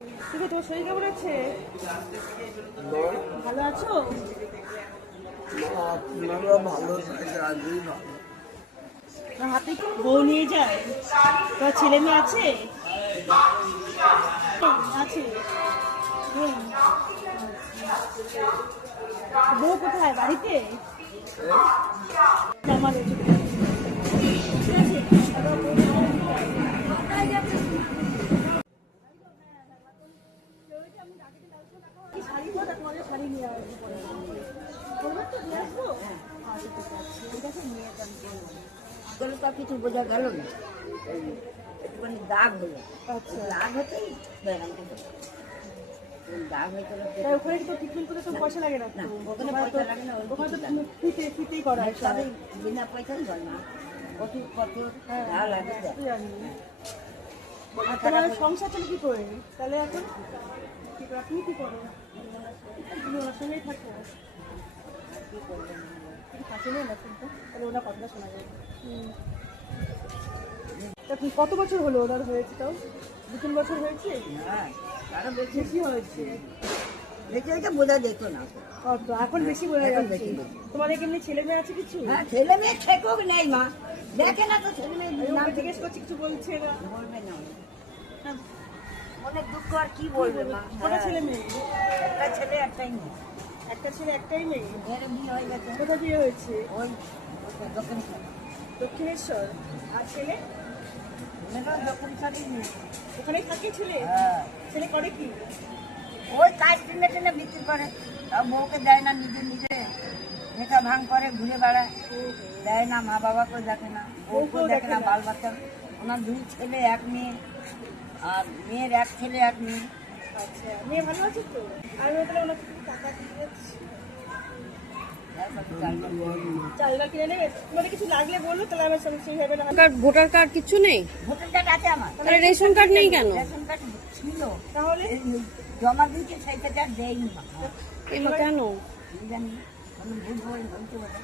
ঠিক আছে, তোমার শরীর কেমন আছে? ভালো আছো? হাতে বউ নিয়ে যায়? তোমার ছেলে মেয়ে আছে? আছে। বউ কোথায়? বাড়িতে? আমার শাড়ি পরে তোমাদের শাড়ি নিয়ে আসবো পরে। বলবে তো নিয়ে আসবো? ঠিক আছে, নিয়ে গেলে তো কিছু বোঝা গেল না, একটুখানি দাগ হলো। আচ্ছা, দাগ হতেই দাগ হয়ে গেল। তাই ওখানে তো ট্রিটমেন্ট করতে তো পয়সা লাগে না? না, ওখানে পয়সা লাগে না, ওখানে তো ফ্রিতেই করা হয় সব। তবে বিনা পয়সাই হয় না, ওষুধ পত্র যা লাগে দেয়। জানি। আর তোমার সংসার চলে কি করে তাহলে এখন? কি করো তুমি? কি করো তুমি? ওনার সঙ্গেই থাকো? থাকে না শুনতে, তাহলে ওনার কথাটা শোনা যায়। এখন কত বছর হলো ওনার হয়েছে? তাও 2-3 বছর হয়েছে? হ্যাঁ, আরো বেশি বেশি হয়েছে। বেশি হয়েছে, বোঝা যেত না। কত এখন বেশি বোঝা এখন যাচ্ছে। বেশি বোঝা। তোমাদের এমনি ছেলে মেয়ে আছে কিছু? হ্যাঁ, ছেলে মেয়ে থেকেও নেই মা, দেখে না তো ছেলে মেয়ে আমি নাম ওকে জিজ্ঞেস করছি, কিছু বলছে না। বলবে না। অনেক দুঃখ, আর কি বলবে মা। কটা ছেলে মেয়ে? একটা ছেলে একটাই মেয়ে। একটা ছেলে একটাই মেয়ে? মেয়ের বিয়ে হয়ে গেছে কোথায় বিয়ে হয়েছে? ওই দক্ষিণ দক্ষিণেশ্বর। আর ছেলে? দক্ষিণ সাথে মেয়ে। ওখানেই থাকে ছেলে? হ্যাঁ, ছেলে করে কি? ওই কাজ টেনে টেনে বিক্রি করে, তাও বউকে দেয় না, নিজে নিজে নেশা ভাঙ করে ঘুরে বেড়ায়, দেয় না, মা বাবাকেও দেখে না, বউকেও দেখে না, বাল বাচ্চা। ওনার 2 ছেলে 1 মেয়ে, আর মেয়ের 1 ছেলে 1 মেয়ে। আচ্ছা, মেয়ে ভালো আছে তো? আর আমি তাহলে ওনাকে কিছু টাকা দিয়ে যাচ্ছি। চালটা কিনে নেবে? তোমাদের কিছু লাগলে বললো, তাহলে আমার সঙ্গে সেইভাবে না। ভোটার কার্ড কিছু নেই? ভোটার কার্ড আছে আমার, তাহলে রেশন কার্ড নেই কেন? রেশন কার্ড ছিল, তাহলে এই জমা দিয়েছে, সেইটা আর দেয়নি মা। এলো কেন? আমি জানি না, ভুল হয়েছে বলে,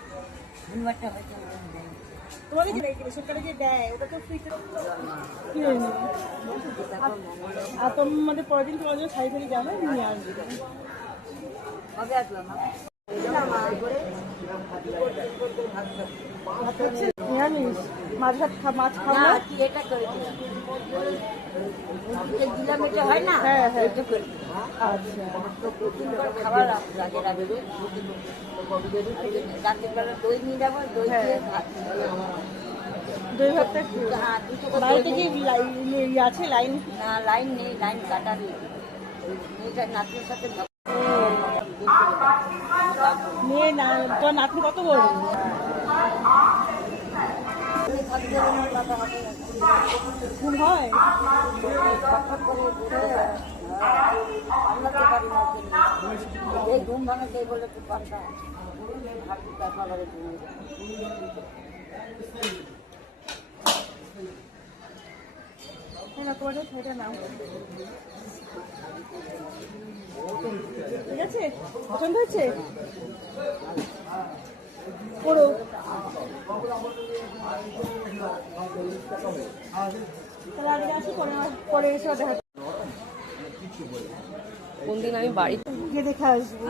ভুলবারটা হয়েছে বলে আমি দেয়নি। তোমাদের যে রেশন কার্ডে যে দেয় ওটা তো ফ্রিতে কিনে নেবে। আর তোমাদের পরের দিন তোমার জন্য শাড়ি ফাড়ি যাবে, নিয়ে আসবে। কবে আসলাম মা? ভাত হচ্ছে নিরামিষ? মাছ মাছ খাও না, না? কি এটা করে দিলাম, দিলাম, এটা হয় না? হ্যাঁ, হ্যাঁ। এটা করে দিলাম। আচ্ছা, প্রতিদিন করে খাবার লাগে রাখবে, রাতের বেলা দই নিয়ে যাবো, দই দিয়ে ভাত। দই ভাতটা খেয়ে। হ্যাঁ, 2 টাকা বাড়িতে কি আছে লাইন? না, লাইন নেই, লাইন কাটা নেই। মেয়েটার নাতনির সাথে মেয়ে না, তোর নাতনি কত বড়? ঘুম হয়? এই ঘুম ভাঙাতে বলে তো পারতা। হ্যাঁ, না তোমাদের ছেলেটার নাম ঠিক আছে? পছন্দ হয়েছে? করো। তাহলে আজকে আসি, পরে এসে দেখা কোনদিন আমি বাড়িতে গিয়ে দেখে আসবো।